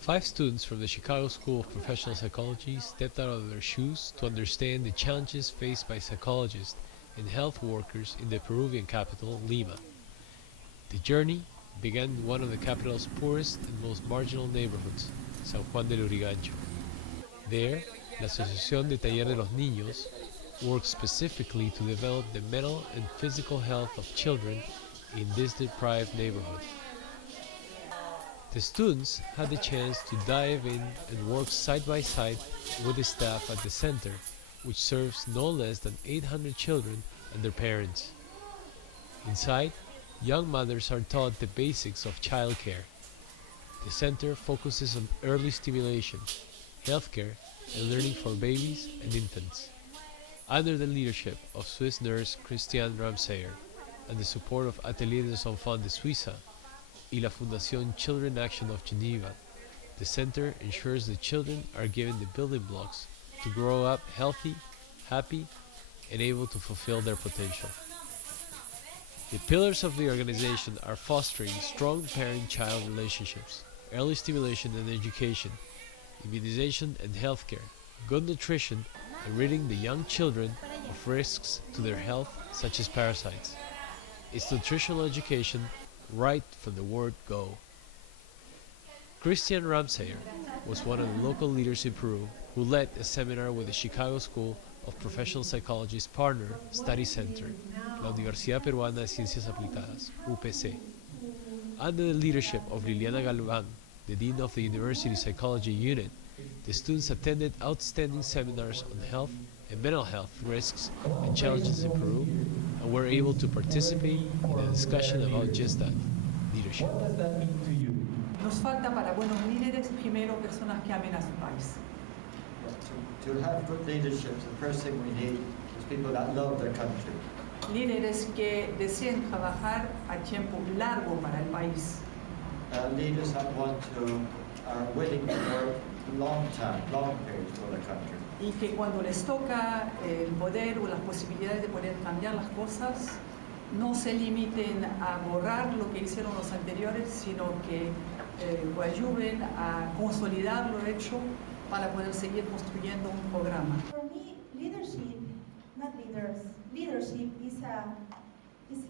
5 students from the Chicago School of Professional Psychology stepped out of their shoes to understand the challenges faced by psychologists and health workers in the Peruvian capital, Lima. The journey began in one of the capital's poorest and most marginal neighborhoods, San Juan del Urigancho. There, la Asociación de Taller de los Niños works specifically to develop the mental and physical health of children in this deprived neighborhood. The students had the chance to dive in and work side by side with the staff at the center, which serves no less than 800 children and their parents. Inside, young mothers are taught the basics of childcare. The center focuses on early stimulation, healthcare, and learning for babies and infants. Under the leadership of Swiss nurse Christiane Ramsayer and the support of Atelier des Enfants de Suiza y la Fundación Children Action of Geneva, the center ensures the children are given the building blocks to grow up healthy, happy, and able to fulfill their potential. The pillars of the organization are fostering strong parent-child relationships, early stimulation and education, immunization and healthcare, good nutrition, and ridding the young children of risks to their health such as parasites. It's nutritional education right from the word go. Christian Ramsayer was one of the local leaders in Peru who led a seminar with the Chicago School of Professional Psychology's partner study center, la Universidad Peruana de Ciencias Aplicadas, UPC. Under the leadership of Liliana Galván, the Dean of the University Psychology Unit, the students attended outstanding seminars on health and mental health risks and challenges in Peru and were able to participate in a discussion about just that, leadership. What does that mean to you? Nos falta para buenos líderes, primero, personas que amen a su país. To have good leadership, the first thing we need is people that love their country. Líderes que deseen trabajar a tiempo largo para el país. Leaders that are willing to work long periods for their country. Y que cuando les toca el poder o las posibilidades de poder cambiar las cosas, no se limiten a borrar lo que hicieron los anteriores, sino que ayuden a consolidar lo hecho para poder seguir construyendo un programa. For me, leadership, not leaders, leadership is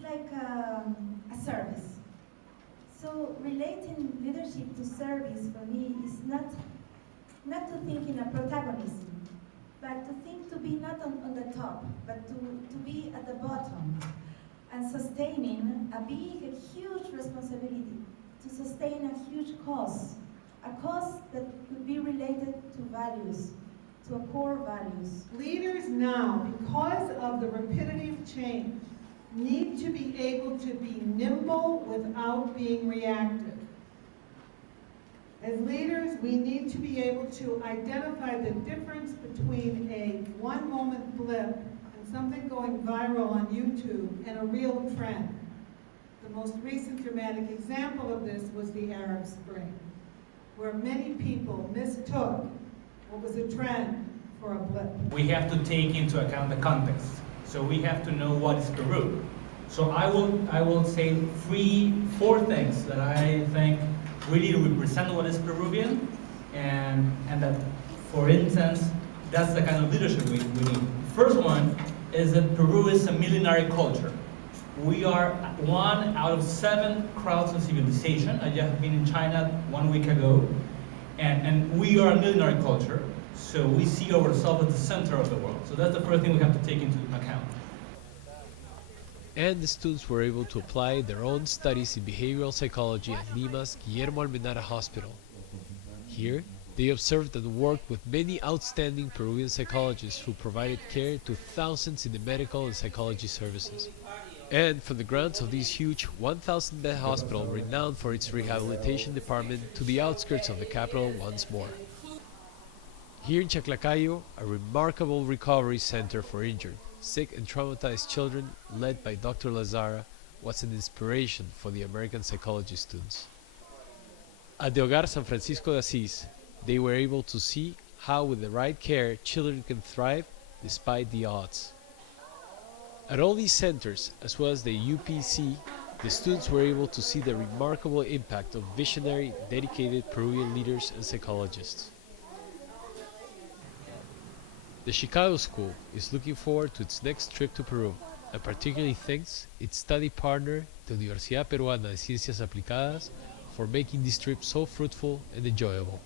like a service. So relating leadership to service for me is not to think in a protagonism, but to think to be not on the top, but to be at the bottom, and sustaining a huge responsibility, to sustain a huge cause, a cause that could be related to values, to a core values. Leaders now, because of the repetitive change, need to be able to be nimble without being reactive. As leaders, we need to be able to identify the difference between a one-moment blip and something going viral on YouTube and a real trend. The most recent dramatic example of this was the Arab Spring, where many people mistook what was a trend for a blip. We have to take into account the context. So we have to know what is Peru. So I will say four things that I think really represent what is Peruvian, and that, for instance, that's the kind of leadership we need. First one is that Peru is a millenary culture. We are 1 out of 7 crowds of civilization. I just been in China 1 week ago, and we are a millenary culture. So we see ourselves as the center of the world. So that's the first thing we have to take into account. And the students were able to apply their own studies in behavioral psychology at Lima's Guillermo Almenara Hospital. Here, they observed and worked with many outstanding Peruvian psychologists who provided care to thousands in the medical and psychology services. And from the grounds of this huge 1,000-bed hospital renowned for its rehabilitation department to the outskirts of the capital once more. Here in Chaclacayo, a remarkable recovery center for injured, sick and traumatized children led by Dr. Lazara was an inspiration for the American psychology students. At the Hogar San Francisco de Asís, they were able to see how with the right care children can thrive despite the odds. At all these centers, as well as the UPC, The students were able to see the remarkable impact of visionary, dedicated Peruvian leaders and psychologists. The Chicago School is looking forward to its next trip to Peru, and particularly thanks its study partner, the Universidad Peruana de Ciencias Aplicadas, for making this trip so fruitful and enjoyable.